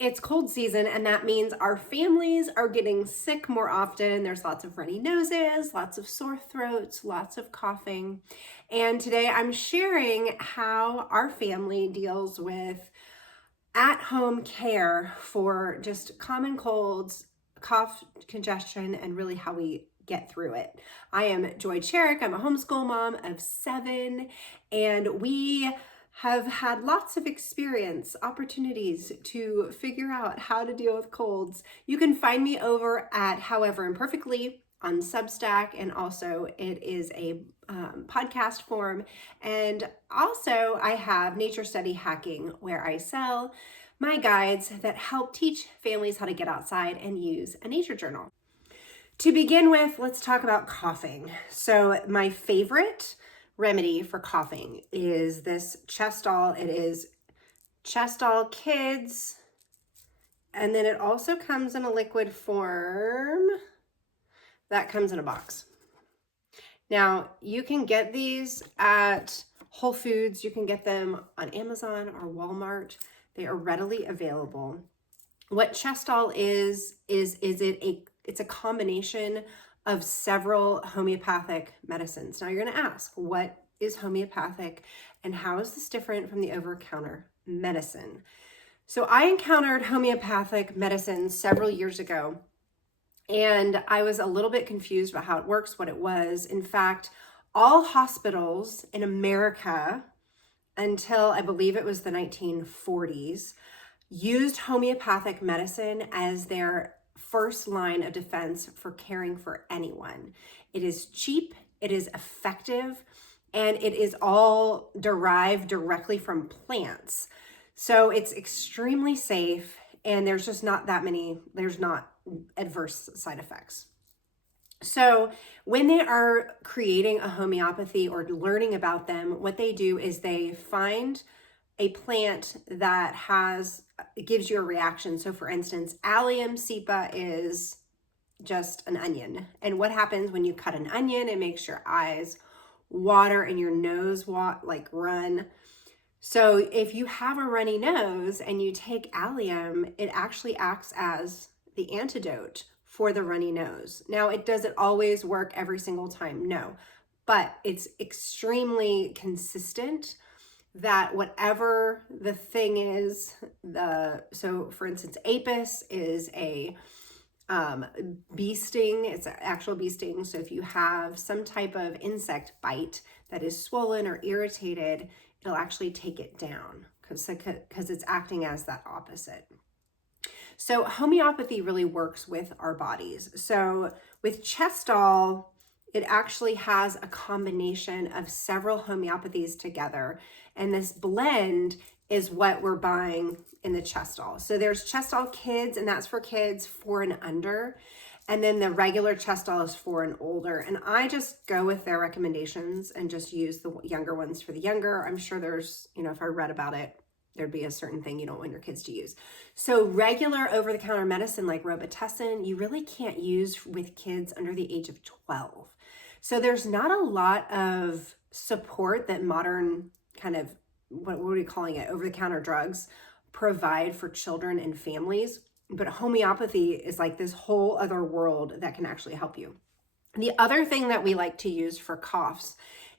It's cold season, and that means our families are getting sick more often. There's lots of runny noses, lots of sore throats, lots of coughing. And today I'm sharing how our family deals with at-home care for just common colds, cough, congestion, and really how we get through it. I am Joy Cherrick. I'm a homeschool mom of 7, and we have had lots of opportunities to figure out how to deal with colds. You can find me over at However Imperfectly on Substack, and also it is a podcast form. And also I have Nature Study Hacking, where I sell my guides that help teach families how to get outside and use a nature journal. To begin with, let's talk about coughing. So my favorite remedy for coughing is this Chestol. It is Chestol Kids, and then it also comes in a liquid form that comes in a box. Now, you can get these at Whole Foods. You can get them on Amazon or Walmart. They are readily available. What Chestol is it's a combination of several homeopathic medicines. Now you're going to ask, what is homeopathic and how is this different from the over-the-counter medicine? So I encountered homeopathic medicine several years ago, and I was a little bit confused about how it works, what it was. In fact, all hospitals in America until I believe it was the 1940s used homeopathic medicine as their first line of defense for caring for anyone. It is cheap, it is effective, and it is all derived directly from plants. So it's extremely safe, and there's just not adverse side effects. So when they are creating a homeopathy or learning about them, what they do is they find a plant that gives you a reaction. So for instance, Allium cepa is just an onion. And what happens when you cut an onion? It makes your eyes water and your nose run. So if you have a runny nose and you take Allium, it actually acts as the antidote for the runny nose. Now, does it always work every single time? No, but it's extremely consistent that whatever the thing is, so for instance, apis is a bee sting. It's an actual bee sting. So if you have some type of insect bite that is swollen or irritated, it'll actually take it down because it's acting as that opposite. So homeopathy really works with our bodies. So with Chestol, it actually has a combination of several homeopathies together. And this blend is what we're buying in the Chestol. So there's Chestol Kids, and that's for kids 4 and under. And then the regular Chestol is 4 and older. And I just go with their recommendations and just use the younger ones for the younger. I'm sure there's, if I read about it, there'd be a certain thing you don't want your kids to use. So regular over-the-counter medicine like Robitussin, you really can't use with kids under the age of 12. So there's not a lot of support that modern kind of, what are we calling it, over-the-counter drugs provide for children and families. But homeopathy is like this whole other world that can actually help you. The other thing that we like to use for coughs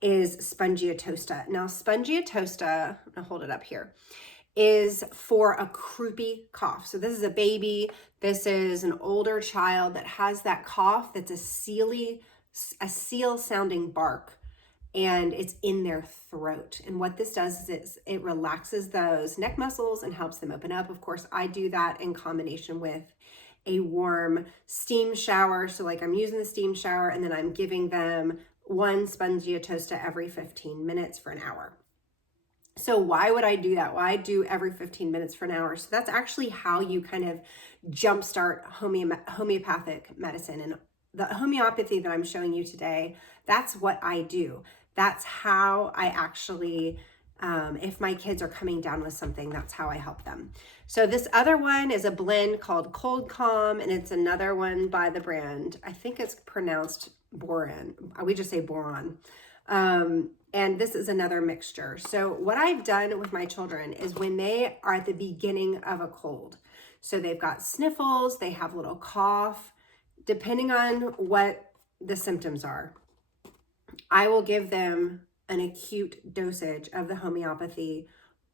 is Spongiatosta. Now, Spongiatosta, I'll hold it up here, is for a croupy cough. So this is a baby. This is an older child that has that cough that's a seal sounding bark, and it's in their throat. And what this does is it relaxes those neck muscles and helps them open up. Of course, I do that in combination with a warm steam shower. So like I'm using the steam shower, and then I'm giving them 1 Spongiatosta every 15 minutes for an hour. So why would I do that? Why do every 15 minutes for an hour? So that's actually how you kind of jumpstart homeopathic medicine. And the homeopathy that I'm showing you today, that's what I do. That's how I actually, if my kids are coming down with something, that's how I help them. So this other one is a blend called Cold Calm, and it's another one by the brand, I think it's pronounced Boron. We just say Boron. And this is another mixture. So what I've done with my children is when they are at the beginning of a cold, so they've got sniffles, they have a little cough, depending on what the symptoms are, I will give them an acute dosage of the homeopathy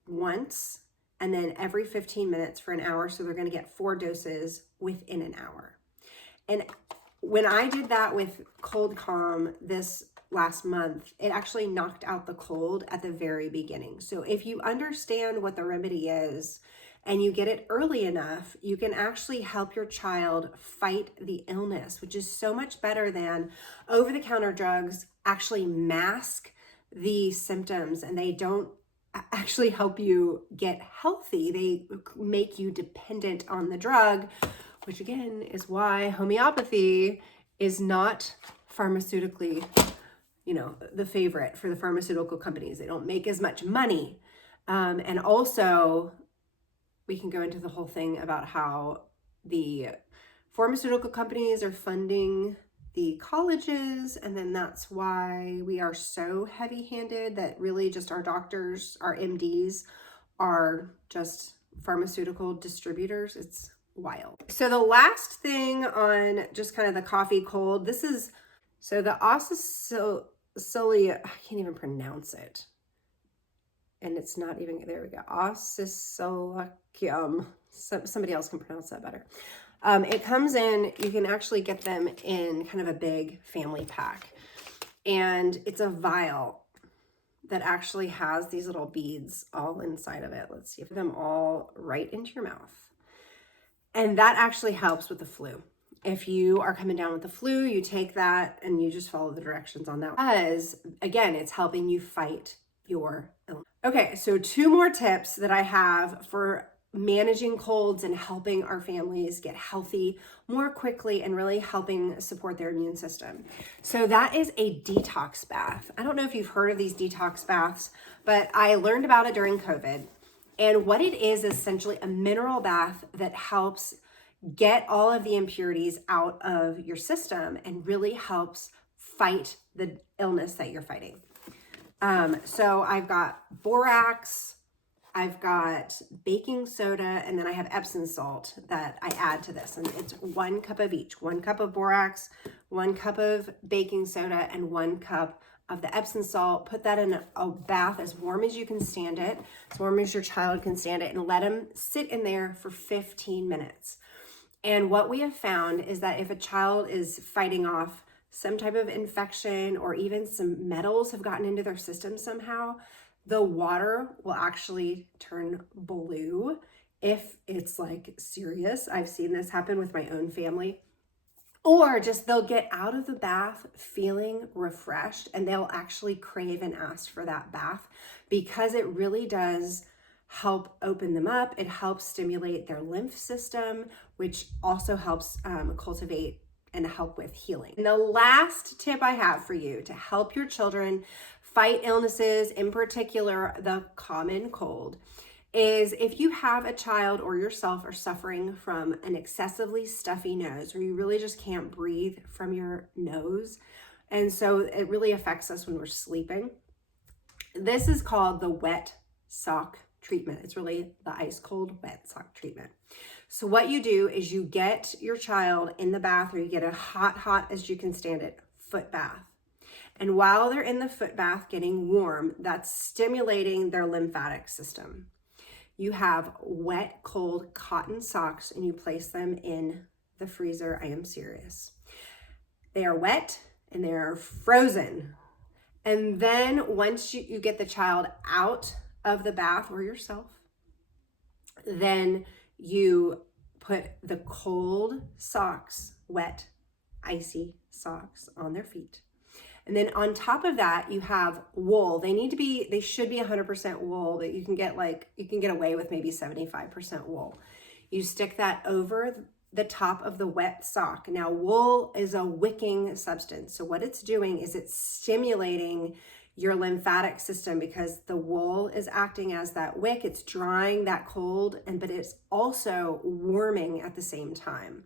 once and then every 15 minutes for an hour. So they're going to get 4 doses within an hour. And when I did that with Cold Calm this last month, it actually knocked out the cold at the very beginning. So if you understand what the remedy is and you get it early enough, you can actually help your child fight the illness, which is so much better than over-the-counter drugs actually mask the symptoms and they don't actually help you get healthy. They make you dependent on the drug, which again is why homeopathy is not pharmaceutically, the favorite for the pharmaceutical companies. They don't make as much money. And also, we can go into the whole thing about how the pharmaceutical companies are funding the colleges, and then that's why we are so heavy-handed that really just our doctors, our MDs, are just pharmaceutical distributors. It's wild. So the last thing on just kind of the coffee cold, this is, so the Osolum, I can't even pronounce it. And it's not even, there we go, Osolum. Somebody else can pronounce that better. It comes in, you can actually get them in kind of a big family pack. And it's a vial that actually has these little beads all inside of it. Let's see, put them all right into your mouth. And that actually helps with the flu. If you are coming down with the flu, you take that and you just follow the directions on that. Because again, it's helping you fight your illness. Okay, so 2 more tips that I have for managing colds and helping our families get healthy more quickly and really helping support their immune system. So that is a detox bath. I don't know if you've heard of these detox baths, but I learned about it during COVID. And what it is essentially a mineral bath that helps get all of the impurities out of your system and really helps fight the illness that you're fighting. So I've got borax, I've got baking soda, and then I have Epsom salt that I add to this. And it's 1 cup of each, 1 cup of borax, 1 cup of baking soda, and 1 cup of the Epsom salt. Put that in a bath as warm as you can stand it, as warm as your child can stand it, and let them sit in there for 15 minutes. And what we have found is that if a child is fighting off some type of infection or even some metals have gotten into their system somehow, the water will actually turn blue if it's like serious. I've seen this happen with my own family. Or just they'll get out of the bath feeling refreshed and they'll actually crave and ask for that bath because it really does help open them up. It helps stimulate their lymph system, which also helps cultivate and help with healing. And the last tip I have for you to help your children fight illnesses, in particular the common cold, is if you have a child or yourself are suffering from an excessively stuffy nose, or you really just can't breathe from your nose, and so it really affects us when we're sleeping. This is called the wet sock treatment. It's really the ice cold wet sock treatment. So what you do is you get your child in the bath, or you get a hot as you can stand it foot bath. And while they're in the foot bath getting warm, that's stimulating their lymphatic system. You have wet, cold cotton socks and you place them in the freezer. I am serious. They are wet and they are frozen. And then once you get the child out of the bath or yourself, then you put the cold socks, wet, icy socks on their feet. And then on top of that, you have wool. They should be 100% wool, but you can get away with maybe 75% wool. You stick that over the top of the wet sock. Now, wool is a wicking substance. So what it's doing is it's stimulating your lymphatic system because the wool is acting as that wick. It's drying that cold, but it's also warming at the same time.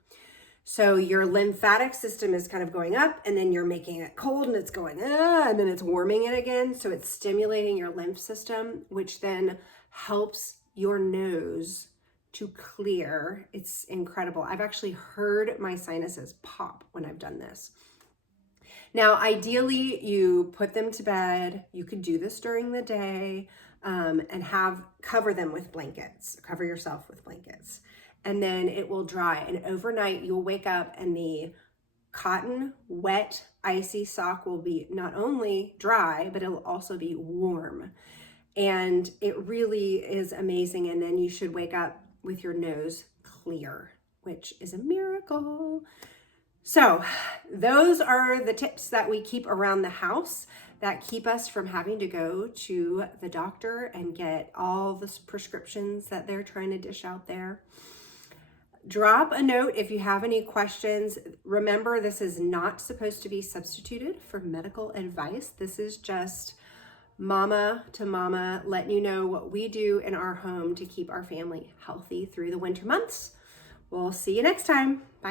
So your lymphatic system is kind of going up, and then you're making it cold and it's going, and then it's warming it again. So it's stimulating your lymph system, which then helps your nose to clear. It's incredible. I've actually heard my sinuses pop when I've done this. Now, ideally, you put them to bed. You could do this during the day, and cover them with blankets. Cover yourself with blankets. And then it will dry. And overnight, you'll wake up and the cotton, wet, icy sock will be not only dry, but it'll also be warm. And it really is amazing. And then you should wake up with your nose clear, which is a miracle. So those are the tips that we keep around the house that keep us from having to go to the doctor and get all the prescriptions that they're trying to dish out there. Drop a note if you have any questions. Remember, this is not supposed to be substituted for medical advice. This is just mama to mama letting you know what we do in our home to keep our family healthy through the winter months. We'll see you next time. Bye.